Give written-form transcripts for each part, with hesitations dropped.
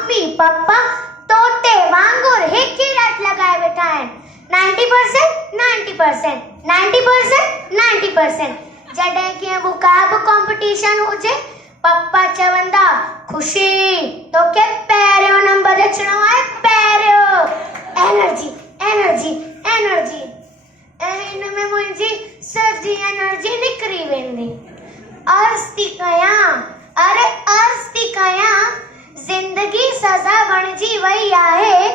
Mummy papa तोते वांगुर हिक ही रट लगाए वेठा आहिनि 90% 90% 90% 90%। जॾहिं की का बि कॉम्पिटिशन हुजे पप्पा चवंदा खुशी तोखे पहिरियों नंबर अचणो आहे पहिरियों। एनर्जी एनर्जी एनर्जी ऐं हिन में मुंहिंजी सॼी एनर्जी निकिरी वेंदी। अर्ज़ थी कयां अरे अर्ज़ थी कयां ज़िंदगी सज़ा बणिजी वई आहे,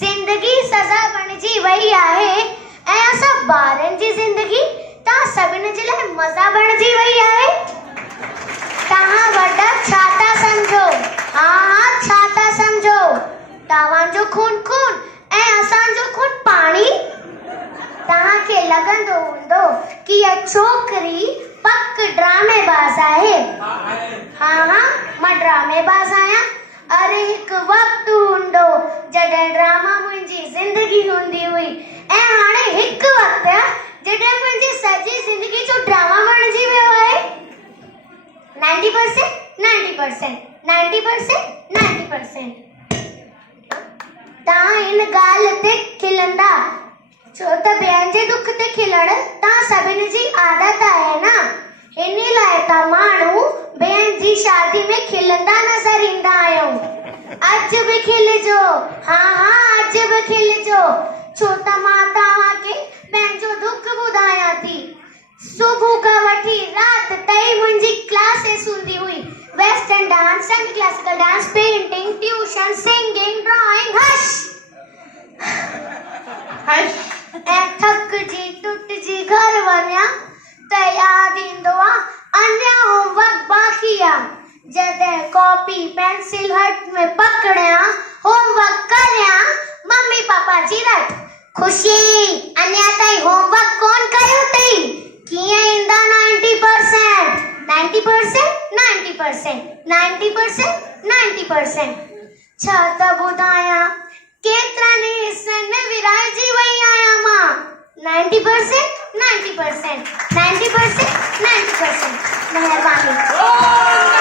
ज़िंदगी सज़ा बणिजी वई आहे ऐं असां ॿारनि जी ज़िंदगी तव्हां सभिनी जे लाइ मज़ा बणिजी वई आहे। तव्हां वॾा छा था सम्झो? हा छा था सम्झो? तव्हांजो खून खून ऐं असांजो खून पाणी। तव्हांखे लॻंदो हूंदो कि इहा छोकिरी पक ड्रामेबाज़ आहे। हा मां ड्रामेबाज़ आहियां। अरे हिकु वक़्तु हूंदो जॾहिं ड्रामा मुंहिंजी ज़िंदगी हूंदी हुई ऐं हाणे हिकु वक़्तु आहे जॾहिं मुंहिंजी सॼी ज़िंदगी जो ड्रामा बणिजी वियो आहे। 90% 90% 90% 90%। तव्हां हिन ॻाल्हि ते खिलंदा छो त ॿियनि जे दुख ते खिलण तव्हां सभिनी जी आदत आहे न। हिन लाइ त माण्हू ॿियनि जी शादी में खिलंदा नज़र ईंदा आहियूं। अॼु बि खिलजो, हा अॼु बि खिलजो छो त मां तव्हांखे पंहिंजो दुख ॿुधायां थी। सुबुह खां वठी राति ताईं मुंहिंजी क्लासेस हूंदी हुई। Western dance, semi classical dance, painting, tuition, singing, drawing. ऐं थकजी टुटजी घर वञा त यादि ईंदो आहे अञा होमवर्क बाक़ी आहे। जॾहिं कॉपी पेंसिल हथ में पकड़ियां होमवर्क करियां मम्मी पापा जी रट खुशी अञा ताईं होमवर्क कोन कयो अथई। कीअं ईंदा 90%? 90% 90% 90% 90%। छा त ॿुधायां केतिरनि हिस्सनि में विराइजी वई आहियां मां। 90% 90% 90% 90%। महिरबानी।